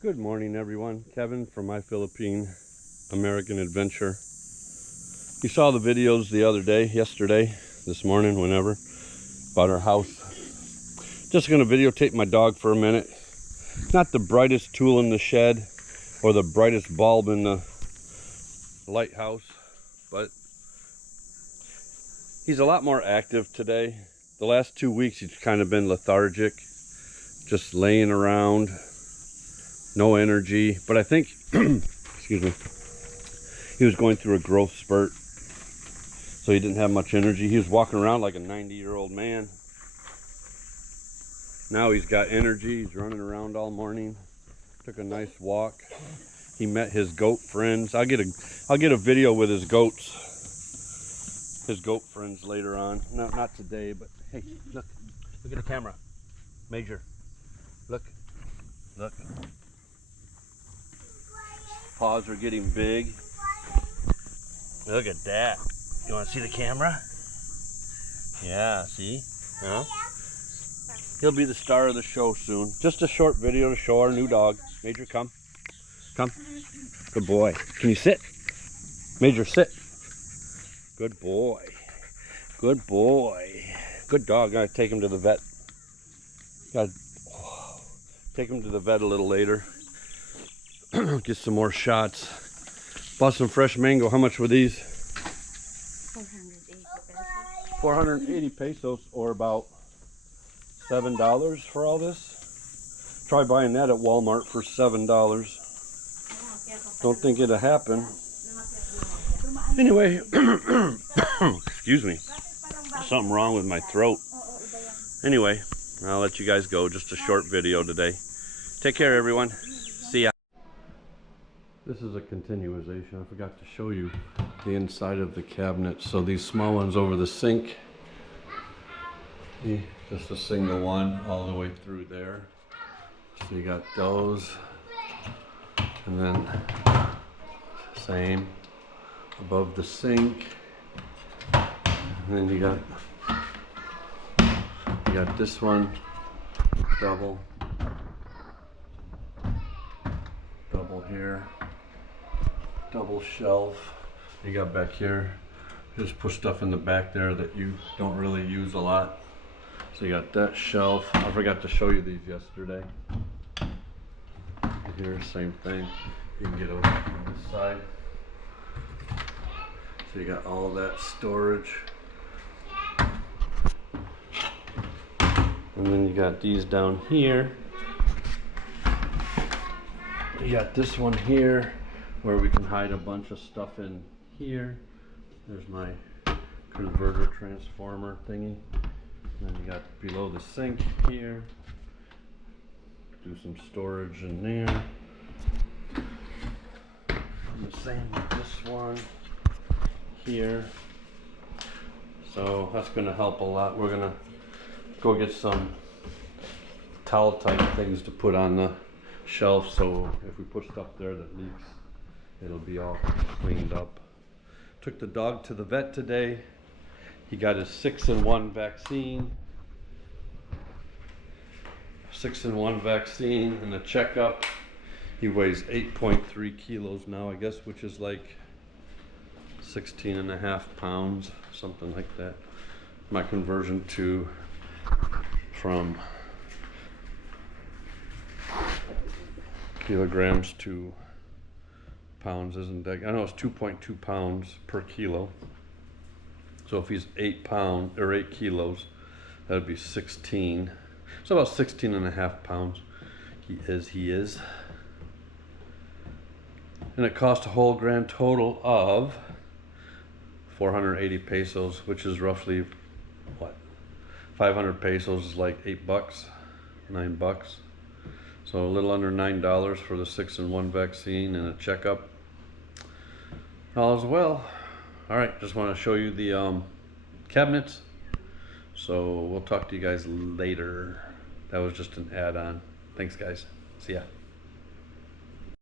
Good morning, everyone. Kevin from My Philippine American Adventure. You saw the videos the other day, yesterday, this morning, whenever, about our house. Just going to videotape my dog for a minute. Not the brightest tool in the shed or the brightest bulb in the lighthouse, but he's a lot more active today. The last 2 weeks he's kind of been lethargic, just laying around, no energy. But I think, excuse me, he was going through a growth spurt, so he didn't have much energy. He was walking around like a 90-year-old man. Now he's got energy. He's running around all morning. Took a nice walk. He met his goat friends. I'll get a video with his goat friends later on. No, not today, but hey, look at the camera. Major, look. Paws are getting big. Look at that. You want to see the camera? Yeah, see? Huh? He'll be the star of the show soon. Just a short video to show our new dog. Major, come. Come. Good boy. Can you sit? Major, sit. Good boy. Good boy. Good dog. Gotta take him to the vet. Gotta take him to the vet a little later. Get some more shots. Bought some fresh mango. How much were these? 480 pesos. 480 pesos, or about $7 for all this. Try buying that at Walmart for $7. Don't think it'll happen. Anyway, excuse me. Something wrong with my throat. Anyway, I'll let you guys go. Just a short video today. Take care, everyone. See ya. This is a continuation. I forgot to show you the inside of the cabinet. So these small ones over the sink. Just a single one all the way through there. So you got those. And then same above the sink. And then you got this one, double here, double shelf. You got back here, just put stuff in the back there that you don't really use a lot. So you got that shelf. I forgot to show you these yesterday. Here, same thing. You can get over on this side. So you got all that storage. And then you got these down here. You got this one here where we can hide a bunch of stuff in here. There's my converter transformer thingy. And then you got below the sink here. Do some storage in there. And the same with this one here. So that's gonna help a lot. We're gonna go get some towel type things to put on the shelf, so if we put stuff there that leaks, it'll be all cleaned up. Took the dog to the vet today. He got his 6-in-1 vaccine. 6-in-1 vaccine and a checkup. He weighs 8.3 kilos now, I guess, which is like 16.5 pounds, something like that. My conversion from kilograms to pounds isn't that, I know it's 2.2 pounds per kilo. So if he's 8 kilos, that'd be 16. So about 16.5 pounds he is. And it cost a whole grand total of 480 pesos, which is roughly what? 500 pesos is like $8, $9. So a little under $9 for the 6-in-1 vaccine and a checkup. All is well. All right, just want to show you the cabinets. So we'll talk to you guys later. That was just an add-on. Thanks, guys. See ya.